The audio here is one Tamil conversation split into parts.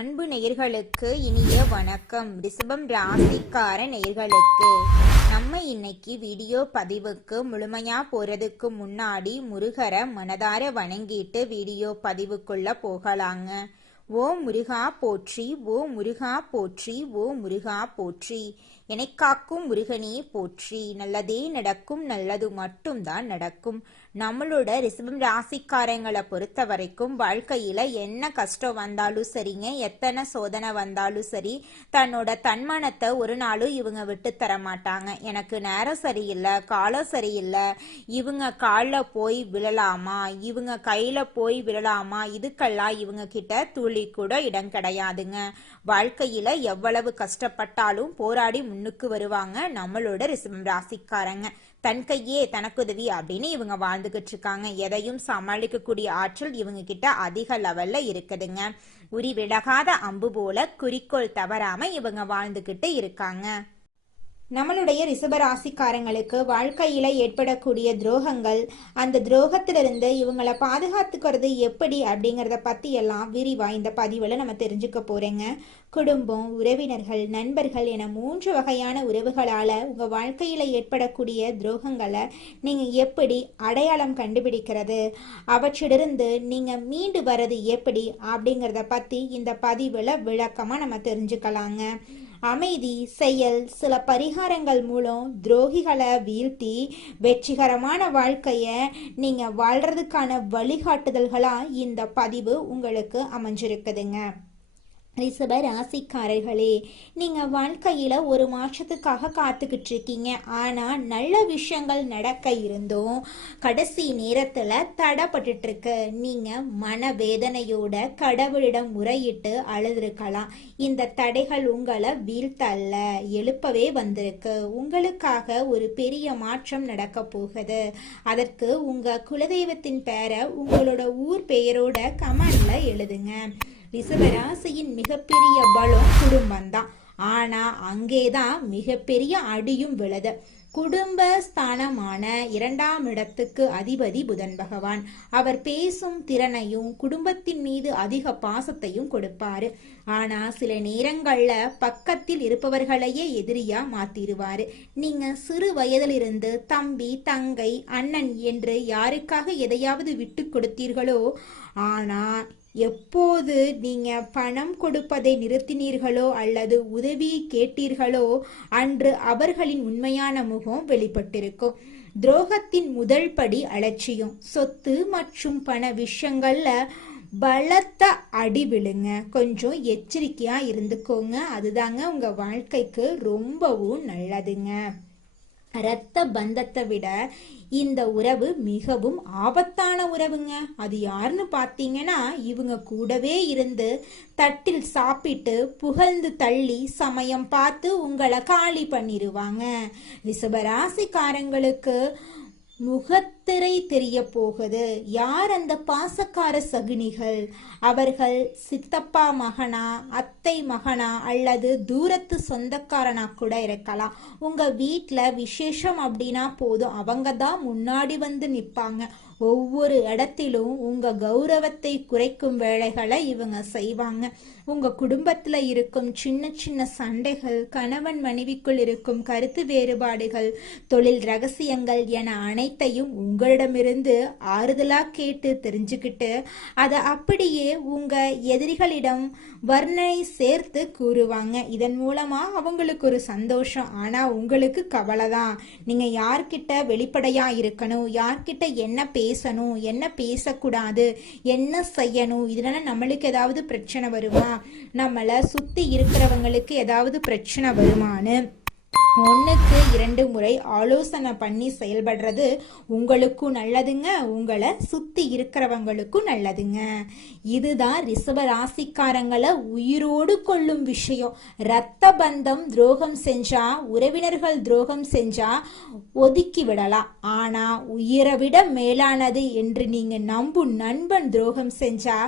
அன்பு நேயர்களுக்கு இனிய வணக்கம். ரிஷபம் ராசிக்கார நேயர்களுக்கு நம்ம இன்னைக்கு வீடியோ பதிவுக்கு முழுமையா போறதுக்கு முன்னாடி முருகரை மனதார வணங்கிட்டு வீடியோ பதிவுக்குள்ள போகலாங்க. ஓ முருகா போற்றி, ஓ முருகா போற்றி, ஓ முருகா போற்றி. என்னை காக்கும் முருகனே போற்றி. நல்லதே நடக்கும், நல்லது மட்டும்தான் நடக்கும். நம்மளோட ரிஷபம் ராசிக்காரங்களை பொறுத்த வரைக்கும் வாழ்க்கையில என்ன கஷ்டம் வந்தாலும் சரிங்க, எத்தனை சோதனை வந்தாலும் சரி, தன்னோட தன்மானத்தை ஒரு நாளும் இவங்க விட்டு தர மாட்டாங்க. எனக்கு நேரம் சரியில்லை, காலம் சரியில்லை, இவங்க காலில் போய் விழலாமா, இவங்க கையில போய் விழலாமா, இதுக்கெல்லாம் இவங்க கிட்ட துளி கூட இடம் கிடையாதுங்க. வாழ்க்கையில எவ்வளவு கஷ்டப்பட்டாலும் போராடி முன்னுக்கு வருவாங்க நம்மளோட ரிஷபம் ராசிக்காரங்க. தன் கையே தனக்குதவி அப்படின்னு இவங்க வாழ்ந்துகிட்டு இருக்காங்க. எதையும் சமாளிக்கக்கூடிய ஆற்றல் இவங்க கிட்ட அதிக லெவல்ல இருக்குதுங்க. உரி விலகாத அம்பு போல குறிக்கோள் தவறாம இவங்க வாழ்ந்துகிட்டு இருக்காங்க. நம்மளுடைய ரிஷபராசிக்காரங்களுக்கு வாழ்க்கையில ஏற்படக்கூடிய துரோகங்கள், அந்த துரோகத்திலிருந்து இவங்களை பாதுகாத்துக்கிறது எப்படி அப்படிங்கிறத பத்தி எல்லாம் விரிவா இந்த பதிவுல நம்ம தெரிஞ்சுக்க போறேங்க. குடும்பம், உறவினர்கள், நண்பர்கள் என 3 வகையான உறவுகளால உங்க வாழ்க்கையில ஏற்படக்கூடிய துரோகங்களை நீங்க எப்படி அடையாளம் கண்டுபிடிக்கிறது, அவற்றிலிருந்து நீங்க மீண்டு வர்றது எப்படி அப்படிங்கிறத பத்தி இந்த பதிவுல விளக்கமா நம்ம தெரிஞ்சுக்கலாங்க. அமைதி, செயல், சில பரிகாரங்கள் மூலம் துரோகிகளை வீழ்த்தி வெற்றிகரமான வாழ்க்கைய நீங்க வாழ்றதுக்கான வழிகாட்டுதல்களா இந்த பதிவு உங்களுக்கு அமைஞ்சிருக்குதுங்க. ரிஷப ராசிக்காரர்களே, நீங்க வாழ்க்கையில ஒரு மாற்றத்துக்காக காத்துக்கிட்டு இருக்கீங்க. ஆனா நல்ல விஷயங்கள் நடக்க இருந்தும் கடைசி நேரத்துல தடைப்பட்டு இருக்கு. நீங்க மனவேதனையோட கடவுளிடம் முறையிட்டு அழுதுருக்கலாம். இந்த தடைகள் உங்களை வீழ்த்தல்ல, எழுப்பவே வந்திருக்கு. உங்களுக்காக ஒரு பெரிய மாற்றம் நடக்க போகுது. அதற்கு உங்க குலதெய்வத்தின் பெயரை உங்களோட ஊர் பெயரோட கமெண்ட்ல எழுதுங்க. ரிஷபராசியின் மிகப்பெரிய பலம் குடும்பம்தான். ஆனா அங்கேதான் மிகப்பெரிய அடியும் விழுது. குடும்ப ஸ்தானமான 2ஆம் இடத்துக்கு அதிபதி புதன் பகவான். அவர் பேசும் திறனையும் குடும்பத்தின் மீது அதிக பாசத்தையும் கொடுப்பாரு. ஆனா சில நேரங்கள்ல பக்கத்தில் இருப்பவர்களையே எதிரியா மாத்திருவாரு. நீங்க சிறு வயதிலிருந்து தம்பி, தங்கை, அண்ணன் என்று யாருக்காக எதையாவது விட்டு கொடுத்தீர்களோ, ஆனா எப்போது நீங்க பணம் கொடுப்பதை நிறுத்தினீர்களோ அல்லது உதவி கேட்டீர்களோ அன்று அவர்களின் உண்மையான முகம் வெளிப்பட்டிருக்கும். துரோகத்தின் முதல் படி அலட்சியம். சொத்து மற்றும் பண விஷயங்கள்ல பலத்த அடி விழுங்க. கொஞ்சம் எச்சரிக்கையா இருந்துக்கோங்க. அதுதாங்க உங்க வாழ்க்கைக்கு ரொம்பவும் நல்லதுங்க. இரத்த பந்தத்தை விட இந்த உறவு மிகவும் ஆபத்தான உறவுங்க. அது யாருன்னு பார்த்தீங்கன்னா, இவங்க கூடவே இருந்து தட்டில் சாப்பிட்டு புகழ்ந்து தள்ளி சமயம் பார்த்து உங்களை காலி பண்ணிடுவாங்க. ரிஷபராசிக்காரங்களுக்கு முகத்திரை தெரிய போகுது. யார் அந்த பாசக்கார சகுனிகள்? அவர்கள் சித்தப்பா மகனா, அத்தை மகனா அல்லது தூரத்து சொந்தக்காரனா கூட இருக்கலாம். உங்க வீட்டுல விசேஷம் அப்படின்னா போதும், அவங்க தான் முன்னாடி வந்து நிப்பாங்க. ஒவ்வொரு இடத்திலும் உங்க கௌரவத்தை குறைக்கும் வேலைகளை இவங்க செய்வாங்க. உங்க குடும்பத்துல இருக்கும் சின்ன சின்ன சண்டைகள், கணவன் மனைவிக்குள் இருக்கும் கருத்து வேறுபாடுகள், தொழில் ரகசியங்கள் என அனைத்தையும் உங்களிடமிருந்து ஆறுதலா கேட்டு தெரிஞ்சுக்கிட்டு அதை அப்படியே உங்க எதிரிகளிடம் வர்ணனை சேர்த்து கூறுவாங்க. இதன் மூலமா அவங்களுக்கு ஒரு சந்தோஷம். ஆனா உங்களுக்கு கவலைதான். நீங்க யார்கிட்ட வெளிப்படையா இருக்கணும், யார்கிட்ட என்ன பேசணும், என்ன பேசக்கூடாது, என்ன செய்யணும், இதனால நம்மளுக்கு ஏதாவது பிரச்சனை வருமா, நம்மளை சுத்தி இருக்கிறவங்களுக்கு ஏதாவது பிரச்சனை வருமானு 1க்கு 2 முறை ஆலோசனை பண்ணி செயல்படுறது உங்களுக்கும் நல்லதுங்க, உங்களை சுத்தி இருக்கிறவங்களுக்கும் நல்லதுங்க. இதுதான் ரிஷப ராசிக்காரங்களை உயிரோடு கொள்ளும் விஷயம். இரத்த பந்தம் துரோகம் செஞ்சா, உறவினர்கள் துரோகம் செஞ்சா ஒதுக்கி விடலாம். ஆனா உயிரை விட மேலானது என்று நீங்க நம்பும் நண்பன் துரோகம் செஞ்சா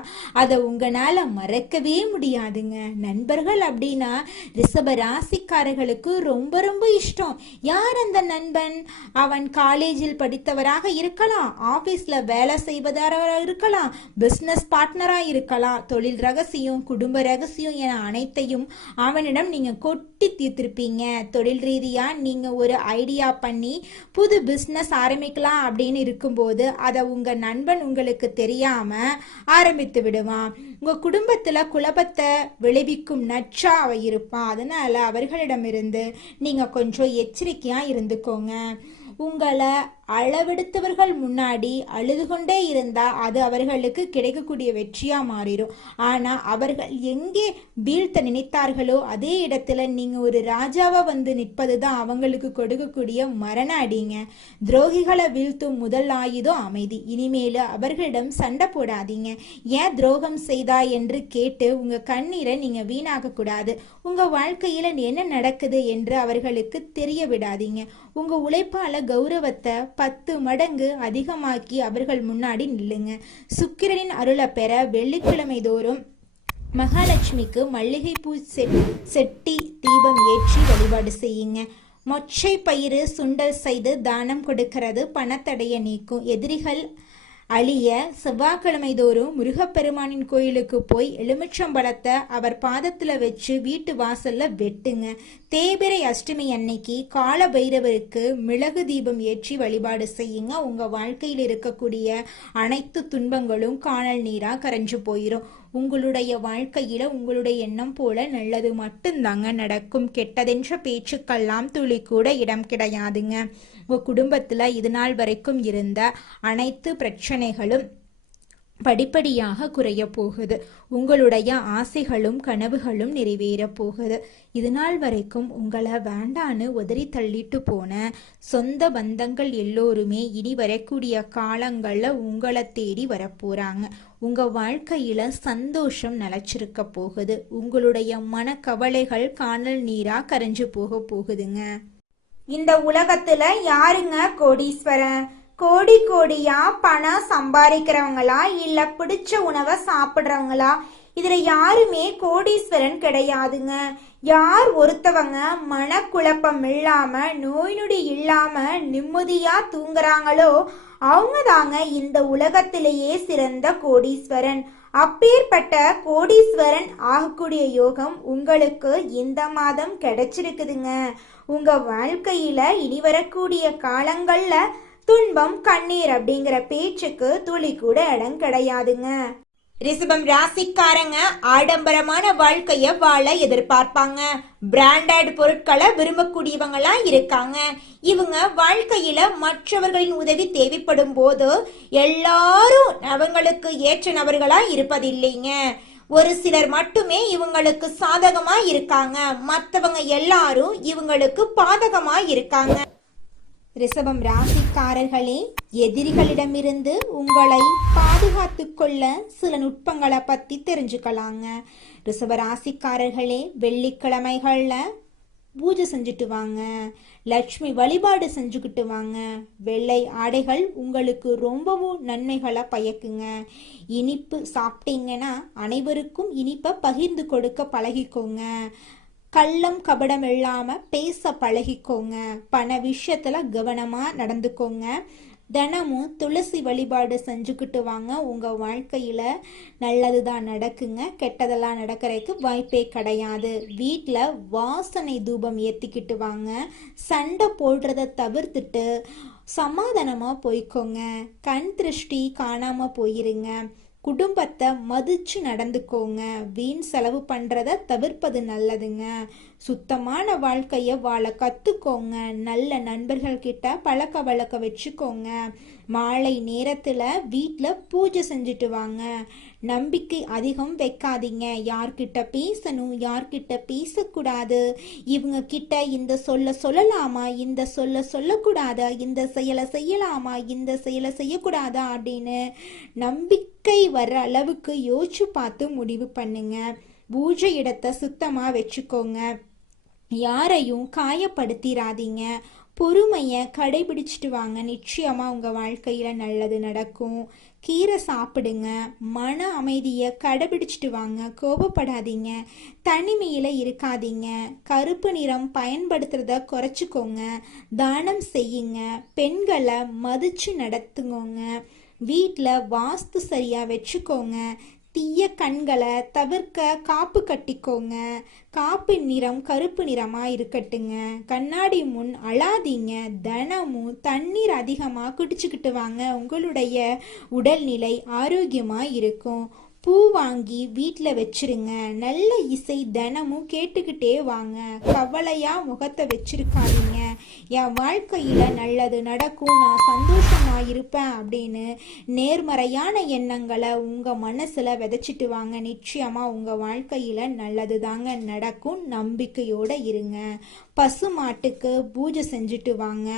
அதை உங்களால மறக்கவே முடியாதுங்க. நண்பர்கள் அப்படின்னா ரிஷப ராசிக்காரர்களுக்கு ரொம்ப ரொம்ப இஷ்டம். யார் அந்த நண்பன்? அவன் காலேஜில் படித்தவராக இருக்கலாம், ஆபீஸ்ல வேலை செய்வதாக இருக்கலாம், பிசினஸ் பார்ட்னரா இருக்கலாம். தொழில் ரகசியம், குடும்ப ரகசியம் என அனைத்தையும் அவனிடம் நீங்க கொட்டி தீர்த்திருப்பீங்க. தொழில் ரீதியா நீங்க ஒரு ஐடியா பண்ணி புது பிசினஸ் ஆரம்பிக்கலாம் அப்படின்னு இருக்கும்போது அதை உங்க நண்பன் உங்களுக்கு தெரியாம ஆரம்பித்து விடுவான். உங்க குடும்பத்துல குழப்பத்தை விளைவிக்கும் நச்சா அவ இருப்பான். அதனால அவர்களிடமிருந்து நீங்க கொஞ்சம் எச்சரிக்கையா இருந்துக்கோங்க. உங்களை அளவெடுத்தவர்கள் முன்னாடி அழுது கொண்டே இருந்தா அது அவர்களுக்கு கிடைக்கக்கூடிய வெற்றியா மாறிடும். ஆனா அவர்கள் எங்கே வீழ்த்த நினைத்தார்களோ அதே இடத்துல நீங்க ஒரு ராஜாவா வந்து நிற்பதுதான் அவங்களுக்கு கொடுக்கக்கூடிய மரண அடிங்க. துரோகிகளை வீழ்த்தும் முதல் ஆயுதம் அமைதி. இனிமேல அவர்களிடம் சண்டை போடாதீங்க. ஏன் துரோகம் செய்தா என்று கேட்டு உங்க கண்ணீரை நீங்க வீணாக்க கூடாது. உங்க வாழ்க்கையில என்ன நடக்குது என்று அவர்களுக்கு தெரிய விடாதீங்க. உங்க உழைப்பால கௌரவத்தை 10 மடங்கு அதிகமாக்கி அவர்கள் முன்னாடி நில்லுங்க. சுக்கிரனின் அருளை பெற வெள்ளிக்கிழமை தோறும் மகாலட்சுமிக்கு மல்லிகைப்பூ செட்டி தீபம் ஏற்றி வழிபாடு செய்யுங்க. மொச்சை பயிறு சுண்டல் செய்து தானம் கொடுக்கிறது பணத்தடைய நீக்கும். எதிரிகள் அழிய செவ்வாய்க்கிழமை தோறும் முருகப்பெருமானின் கோயிலுக்கு போய் எலுமிச்சம்பழத்தை அவர் பாதத்துல வச்சு வீட்டு வாசல்ல வெட்டுங்க. தேய்பிறை அஷ்டமி அன்னைக்கு கால பைரவருக்கு மிளகு தீபம் ஏற்றி வழிபாடு செய்யுங்க. உங்க வாழ்க்கையில் இருக்கக்கூடிய அனைத்து துன்பங்களும் காணல் நீரா கரைஞ்சு போயிடும். உங்களுடைய வாழ்க்கையில உங்களுடைய எண்ணம் போல நல்லது மட்டும்தாங்க நடக்கும். கெட்டதென்ற பேச்சுக்கெல்லாம் துளி கூட இடம் கிடையாதுங்க. உங்க குடும்பத்துல இது நாள் வரைக்கும் இருந்த அனைத்து பிரச்சனைகளும் படிப்படியாக குறைய போகுது. உங்களுடைய ஆசைகளும் கனவுகளும் நிறைவேற போகுது. இது நாள் வரைக்கும் உங்களை வேண்டான்னு உதறி தள்ளிட்டு போன சொந்த பந்தங்கள் எல்லோருமே இனி வரக்கூடிய காலங்கள்ல உங்களை தேடி வரப்போறாங்க. உங்க வாழ்க்கையில சந்தோஷம் நிலைச்சிருக்க போகுது. உங்களுடைய மனக்கவலைகள் காணல் நீரா கரைஞ்சு போக போகுதுங்க. இந்த உலகத்துல யாருங்க கோடீஸ்வரன்? கோடி கோடியா பணம் சம்பாதிக்கிறவங்களா இல்ல பிடிச்ச உணவை சாப்பிடுறவங்களா? இதுல யாருமே கோடீஸ்வரன் கிடையாதுங்க. யார் ஒருத்தவங்க மனக்குழப்பம் இல்லாம நோய் நொடி இல்லாம நிம்மதியா தூங்குறாங்களோ அவங்க தாங்க இந்த உலகத்திலேயே சிறந்த கோடீஸ்வரன். அப்பேற்பட்ட கோடீஸ்வரன் ஆகக்கூடிய யோகம் உங்களுக்கு இந்த மாதம் கிடைச்சிருக்குதுங்க. உங்க வாழ்க்கையில இனி வரக்கூடிய காலங்கள்ல துன்பம் கண்ணீர் அப்படிங்கிற பேச்சுக்கு துளி கூட இடம் கிடையாதுங்க. ரிஷபம் ராசிக்காரங்க ஆடம்பரமான வாழ்க்கைய வாழ எதிர்பார்ப்பாங்க. பிராண்டட் பொருட்களை விரும்பக்கூடியவங்களா இருக்காங்க. இவங்க வாழ்க்கையில மற்றவர்களின் உதவி தேவைப்படும் போது எல்லாரும் அவங்களுக்கு ஏற்ற நபர்களா இருப்பதில்லைங்க. ஒரு சிலர் மட்டுமே இவங்களுக்கு சாதகமா இருக்காங்க, மற்றவங்க எல்லாரும் இவங்களுக்கு பாதகமா இருக்காங்க. ரிஷபம் ராசிக்காரர்களே, எதிரிகளிடமிருந்து உங்களை பாதுகாத்து கொள்ள சில நுட்பங்களை பத்தி தெரிஞ்சுக்கலாங்க. ரிஷப ராசிக்காரர்களே, வெள்ளிக்கிழமைகள்ல பூஜை செஞ்சுட்டு வாங்க. லட்சுமி வழிபாடு செஞ்சுக்கிட்டு வாங்க. வெள்ளை ஆடைகள் உங்களுக்கு ரொம்பவும் நன்மைகளை பயக்குங்க. இனிப்பு சாப்பிட்டீங்கன்னா அனைவருக்கும் இனிப்பை பகிர்ந்து கொடுக்க பழகிக்கோங்க. கள்ளம் கபடம் இல்லாம பேச பழகிக்கோங்க. பண விஷயத்துல கவனமா நடந்துக்கோங்க. தினமும் துளசி வழிபாடு செஞ்சுக்கிட்டு வாங்க. உங்க வாழ்க்கையில நல்லதுதான் நடக்குங்க, கெட்டதெல்லாம் நடக்கிறதுக்கு வாய்ப்பே கிடையாது. வீட்டில் வாசனை தூபம் ஏற்றிக்கிட்டு வாங்க. சண்டை போடுறத தவிர்த்துட்டு சமாதானமா போய்க்கோங்க. கண் திருஷ்டி காணாம போயிருங்க. குடும்பத்தை மதிச்சு நடந்துக்கோங்க. வீண் செலவு பண்றத தவிர்ப்பது நல்லதுங்க. சுத்தமான வாழ்க்கைய வாழ கத்துக்கோங்க. நல்ல நண்பர்கள் கிட்ட பழக்க வழக்க வச்சுக்கோங்க. மாலை நேரத்துல வீட்டுல பூஜை செஞ்சுட்டு வாங்க. நம்பிக்கை அதிகம் வைக்காதீங்க. யார்கிட்ட பேசணும், யார்கிட்ட பேசக்கூடாது, இவங்க கிட்ட இந்த சொல்ல சொல்லலாமா, இந்த சொல்ல சொல்லக்கூடாதா, இந்த செயலை செய்யலாமா, இந்த செயலை செய்யக்கூடாதா அப்படின்னு நம்பிக்கை வர்ற அளவுக்கு யோசிச்சு பார்த்து முடிவு பண்ணுங்க. பூஜை இடத்தை சுத்தமா வச்சுக்கோங்க. யாரையும் காயப்படுத்திடாதீங்க. பொறுமையை கடைபிடிச்சிட்டு வாங்க. நிச்சயமா உங்க வாழ்க்கையில நல்லது நடக்கும். கீரை சாப்பிடுங்க, மன அமைதியை கடைபிடிச்சிட்டு வாங்க, கோபப்படாதீங்க, தனிமையில் இருக்காதீங்க, கருப்பு நிறம் பயன்படுத்துறத குறைச்சிக்கோங்க, தானம் செய்யுங்க, பெண்களை மதிச்சு நடத்துங்கோங்க, வீட்டில் வாஸ்து சரியாக வச்சுக்கோங்க, தீய கண்களை தவிர்க்க காப்பு கட்டிக்கோங்க, காப்பு நிறம் கருப்பு நிறமாக இருக்கட்டுங்க, கண்ணாடி முன் அழாதீங்க, தினமும் தண்ணீர் அதிகமாக குடிச்சுக்கிட்டு வாங்க, உங்களுடைய உடல்நிலை ஆரோக்கியமாக இருக்கும். பூ வாங்கி வீட்டில் வச்சிருங்க, நல்ல இசை தினமும் கேட்டுக்கிட்டே வாங்க, கவலையா முகத்தை வச்சிருக்காதீங்க, என் வாழ்க்கையில் நல்லது நடக்கும், நான் சந்தோஷமா இருப்பேன் அப்படின்னு நேர்மறையான எண்ணங்களை உங்கள் மனசில் விதைச்சிட்டு வாங்க. நிச்சயமாக உங்கள் வாழ்க்கையில் நல்லது தாங்க நடக்கும். நம்பிக்கையோடு இருங்க. பசு மாட்டுக்கு பூஜை செஞ்சுட்டு வாங்க.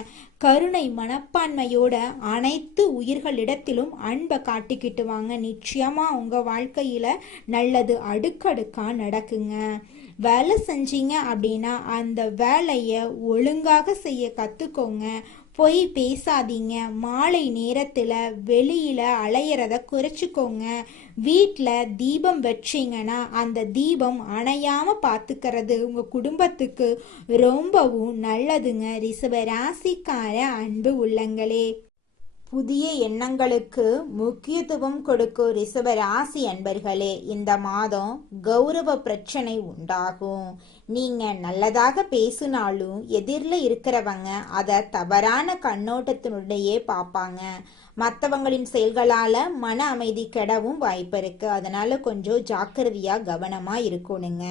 கருணை மனப்பான்மையோட அனைத்து உயிர்களிடத்திலும் அன்பை காட்டிக்கிட்டு வாங்க. நிச்சயமா உங்க வாழ்க்கையில நல்லது அடுக்கடுக்கா நடக்குங்க. வேலை செஞ்சீங்க அப்படின்னா அந்த வேலையை ஒழுங்காக செய்ய கற்றுக்கோங்க. பொய் பேசாதீங்க. மாலை நேரத்தில் வெளியில் அலையிறத குறைச்சிக்கோங்க. வீட்டில் தீபம் வச்சிங்கன்னா அந்த தீபம் அணையாமல் பார்த்துக்கிறது உங்கள் குடும்பத்துக்கு ரொம்பவும் நல்லதுங்க. ரிஷப ராசிக்கார அன்பு உள்ளங்களே, புதிய எண்ணங்களுக்கு முக்கியத்துவம் கொடுக்கும் ரிஷப ராசி அன்பர்களே, இந்த மாதம் கௌரவ பிரச்சனை உண்டாகும். நீங்க நல்லதாக பேசினாலும் எதிரில் இருக்கிறவங்க அதை தவறான கண்ணோட்டத்தினுடையே பார்ப்பாங்க. மற்றவங்களின் செயல்களால மன அமைதி கெடவும் வாய்ப்பு இருக்கு. அதனால கொஞ்சம் ஜாக்கிரதையா கவனமா இருக்கணுங்க.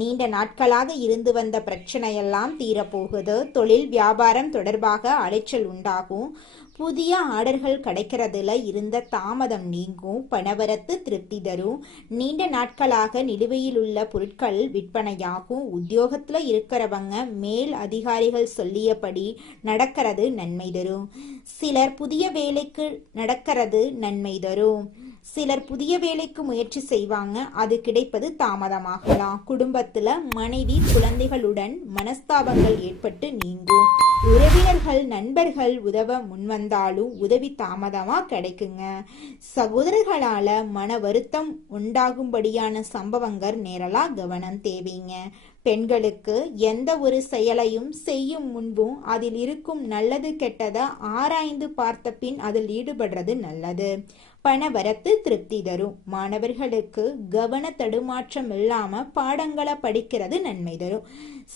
நீண்ட நாட்களாக இருந்து வந்த பிரச்சனையெல்லாம் தீரப்போகுது. தொழில் வியாபாரம் தொடர்பாக அலைச்சல் உண்டாகும். புதிய ஆர்டர்கள் கிடைக்கிறதுல இருந்த தாமதம் நீங்கும். பணவரத்து திருப்தி தரும். நீண்ட நாட்களாக நிலுவையில் உள்ள பொருட்கள் விற்பனையாகும். உத்தியோகத்துல இருக்கிறவங்க மேல் அதிகாரிகள் சொல்லியபடி நடக்கிறது நன்மை தரும். சிலர் புதிய வேலைக்கு நடக்கிறது நன்மை தரும். சிலர் புதிய வேலைக்கு முயற்சி செய்வாங்க, அது கிடைப்பது தாமதமாகலாம். குடும்பத்துல மனைவி குழந்தைகளுடன் மனஸ்தாபங்கள் ஏற்பட்டு நீங்கும். உறவினர்கள் நண்பர்கள் உதவ முன்வந்தாலும் உதவி தாமதமா கிடைக்குங்க. சகோதரர்களால மன வருத்தம் உண்டாகும்படியான சம்பவங்கள் நேரலாம் கவனம் தேவைங்க. பெண்களுக்கு எந்த ஒரு செயலையும் செய்யும் முன்பும் அதில் இருக்கும் நல்லது கெட்டதை ஆராய்ந்து பார்த்த பின் அதில் ஈடுபடுறது நல்லது. பணவரத்து திருப்தி தரும். மாணவர்களுக்கு கவன தடுமாற்றம் இல்லாம பாடங்களை படிக்கிறது நன்மை தரும்.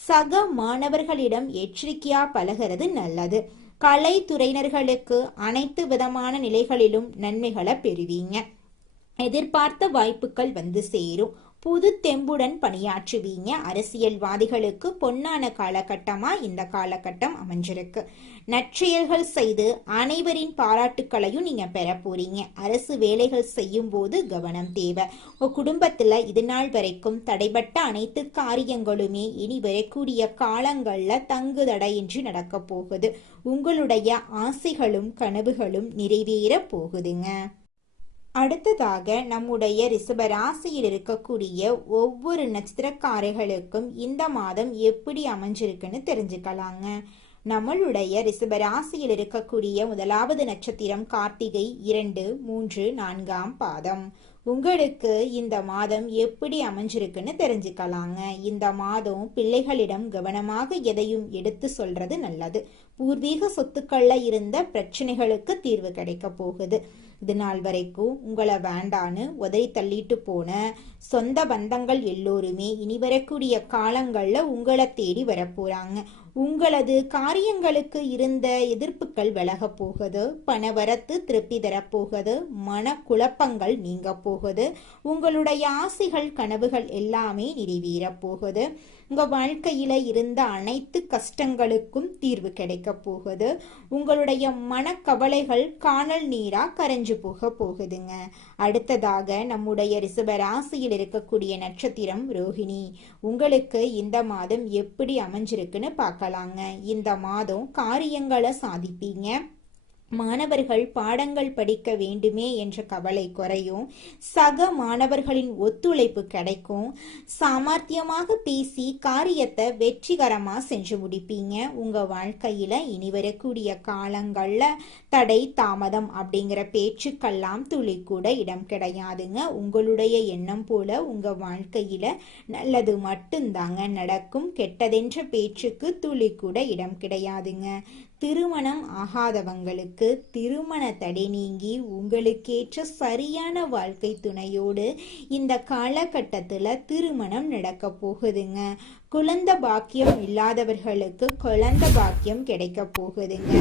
சக மாணவர்களிடம் எச்சரிக்கையா பழகிறது நல்லது. கலைத்துறையினர்களுக்கு அனைத்து விதமான நிலைகளிலும் நன்மைகளை பெறுவீங்க. எதிர்பார்த்த வாய்ப்புகள் வந்து சேரும். புது தெம்புடன் பணியாற்றுவீங்க. அரசியல்வாதிகளுக்கு பொன்னான காலகட்டமா இந்த காலகட்டம் அமைஞ்சிருக்கு. நற்செயல்கள் செய்து அனைவரின் பாராட்டுக்களையும் நீங்க பெற போறீங்க. அரசு வேலைகள் செய்யும் போது கவனம் தேவை. உங்க குடும்பத்துல இது நாள் வரைக்கும் தடைபட்ட அனைத்து காரியங்களுமே இனி வரக்கூடிய காலங்கள்ல தங்கு தடையின்றி நடக்க போகுது. உங்களுடைய ஆசைகளும் கனவுகளும் நிறைவேற போகுதுங்க. அடுத்ததாக நம்முடைய ரிஷப ராசியில் இருக்கக்கூடிய ஒவ்வொரு நட்சத்திரக்காரர்களுக்கும் இந்த மாதம் எப்படி அமைஞ்சிருக்குன்னு தெரிஞ்சுக்கலாங்க. நம்மளுடைய ரிஷப ராசியில் இருக்கக்கூடிய முதலாவது நட்சத்திரம் கார்த்திகை 2, 3, 4ஆம் பாதம். உங்களுக்கு இந்த மாதம் எப்படி அமைஞ்சிருக்குன்னு தெரிஞ்சுக்கலாங்க. இந்த மாதம் பிள்ளைகளிடம் கவனமாக எதையும் எடுத்து சொல்றது நல்லது. பூர்வீக சொத்துக்கள்ல இருந்த பிரச்சனைகளுக்கு தீர்வு கிடைக்க போகுது. இது நாள் வரைக்கும் உங்களை வேண்டான்னு உதறி தள்ளிட்டு போன சொந்த பந்தங்கள் எல்லோருமே இனி வரக்கூடிய காலங்கள்ல உங்களை தேடி வரப்போறாங்க. உங்களது காரியங்களுக்கு இருந்த எதிர்ப்புகள் விலக போகுது. பணவரத்து திருப்தி தரப்போகுது. மன குழப்பங்கள் நீங்க போகுது. உங்களுடைய ஆசைகள் கனவுகள் எல்லாமே நிறைவேற போகுது. உங்க வாழ்க்கையில இருந்த அனைத்து கஷ்டங்களுக்கும் தீர்வு கிடைக்க போகுது. உங்களுடைய மனக்கவலைகள் காணல் நீரா கரைஞ்சு போக போகுதுங்க. அடுத்ததாக நம்முடைய ரிஷப ராசியில் இருக்கக்கூடிய நட்சத்திரம் ரோஹிணி. உங்களுக்கு இந்த மாதம் எப்படி அமைஞ்சிருக்குன்னு பார்க்கலாங்க. இந்த மாதம் காரியங்களை சாதிப்பீங்க. மாணவர்கள் பாடங்கள் படிக்க வேண்டுமே என்ற கவலை குறையும், சக மாணவர்களின் ஒத்துழைப்பு கிடைக்கும், சாமர்த்தியமாக பேசி காரியத்தை வெற்றிகரமா செஞ்சு முடிப்பீங்க. உங்க வாழ்க்கையில இனி வரக்கூடிய காலங்கள்ல தடை தாமதம் அப்படிங்கிற பேச்சுக்கெல்லாம் துளி கூட இடம் கிடையாதுங்க. உங்களுடைய எண்ணம் போல உங்க வாழ்க்கையில நல்லது மட்டும்தாங்க நடக்கும். கெட்டதென்ற பேச்சுக்கு துளி கூட இடம் கிடையாதுங்க. திருமணம் ஆகாதவங்களுக்கு திருமண தடை நீங்கி உங்களுக்கேற்ற சரியான வாழ்க்கை துணையோடு இந்த காலகட்டத்தில் திருமணம் நடக்க போகுதுங்க. குழந்தை பாக்கியம் இல்லாதவர்களுக்கு குழந்தை பாக்கியம் கிடைக்க போகுதுங்க.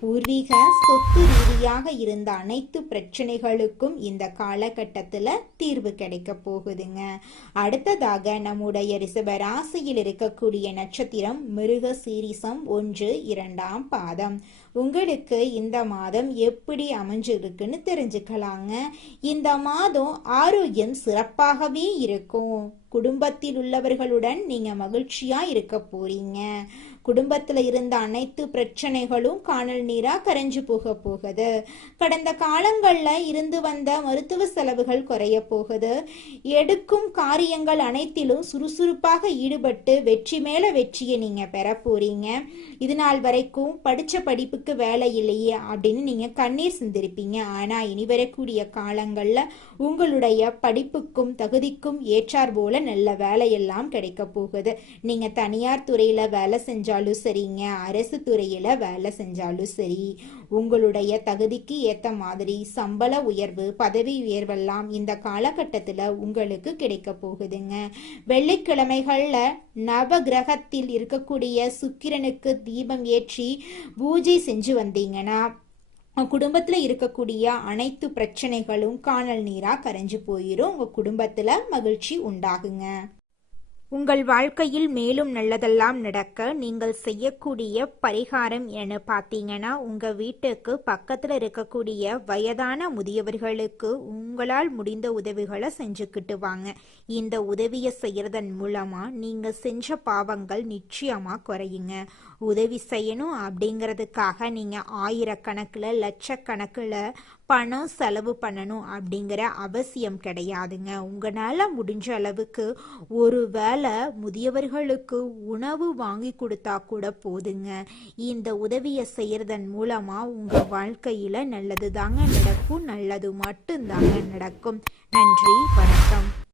பூர்வீக சொத்து ரீதியாக இருந்த அனைத்து பிரச்சனைகளுக்கும் இந்த காலகட்டத்தில் தீர்வு கிடைக்க போகுதுங்க. அடுத்ததாக நம்முடைய ரிஷப ராசியில் இருக்கக்கூடிய நட்சத்திரம் மிருக சீரிசம் 1, 2ஆம் பாதம். உங்களுக்கு இந்த மாதம் எப்படி அமைஞ்சிருக்குன்னு தெரிஞ்சுக்கலாங்க. இந்த மாதம் ஆரோக்கியம் சிறப்பாகவே இருக்கும். குடும்பத்தில் உள்ளவர்களுடன் நீங்க மகிழ்ச்சியா இருக்க போறீங்க. குடும்பத்துல இருந்த அனைத்து பிரச்சனைகளும் காணல் நீரா கரைஞ்சு போகுது. கடந்த காலங்கள்ல இருந்து வந்த மருத்துவ செலவுகள் குறைய போகுது. எடுக்கும் காரியங்கள் அனைத்திலும் சுறுசுறுப்பாக ஈடுபட்டு வெற்றி மேல வெற்றியை நீங்க பெற போறீங்க. இது நாள் வரைக்கும் படிச்ச படிப்புக்கு வேலை இல்லையே அப்படின்னு நீங்க கண்ணீர் சிந்திருப்பீங்க. ஆனா இனி வரக்கூடிய காலங்கள்ல உங்களுடைய படிப்புக்கும் தகுதிக்கும் ஏற்றார் போல நல்ல வேலையெல்லாம் கிடைக்க போகுது. நீங்க தனியார் துறையில வேலை செஞ்சாலும் சரிங்க, அரசு துறையில வேலை செஞ்சாலும் சரி, உங்களுடைய தகுதிக்கு ஏத்த மாதிரி சம்பள உயர்வு பதவி உயர்வெல்லாம் இந்த காலகட்டத்துல உங்களுக்கு கிடைக்க போகுதுங்க. வெள்ளிக்கிழமைகள்ல நவ கிரகத்தில் இருக்கக்கூடிய சுக்கிரனுக்கு தீபம் ஏற்றி பூஜை செஞ்சு வந்தீங்கன்னா குடும்பத்துல இருக்கக்கூடிய அனைத்து பிரச்சனைகளும் காணல் நீரா கரைஞ்சு போயிரும். உங்க குடும்பத்துல மகிழ்ச்சி உண்டாகுங்க. உங்கள் வாழ்க்கையில் மேலும் நல்லதெல்லாம் நடக்க நீங்கள் செய்யக்கூடிய பரிகாரம் என பார்த்தீங்கன்னா, உங்க வீட்டுக்கு பக்கத்துல இருக்கக்கூடிய வயதான முதியவர்களுக்கு உங்களால் முடிந்த உதவிகளை செஞ்சுக்கிட்டு வாங்க. இந்த உதவியை செய்யறதன் மூலமா நீங்க செஞ்ச பாவங்கள் நிச்சயமா குறையுங்க. உதவி செய்யணும் அப்படிங்கிறதுக்காக நீங்க ஆயிரக்கணக்கில் லட்சக்கணக்கில் பணம் செலவு பண்ணணும் அப்படிங்கிற அவசியம் கிடையாதுங்க. உங்களால் முடிஞ்ச அளவுக்கு ஒரு வேளை முதியவர்களுக்கு உணவு வாங்கி கொடுத்தா கூட போதுங்க. இந்த உதவியை செய்யறதன் மூலமா உங்க வாழ்க்கையில நல்லது தாங்க நடக்கும், நல்லது மட்டும்தாங்க நடக்கும். நன்றி, வணக்கம்.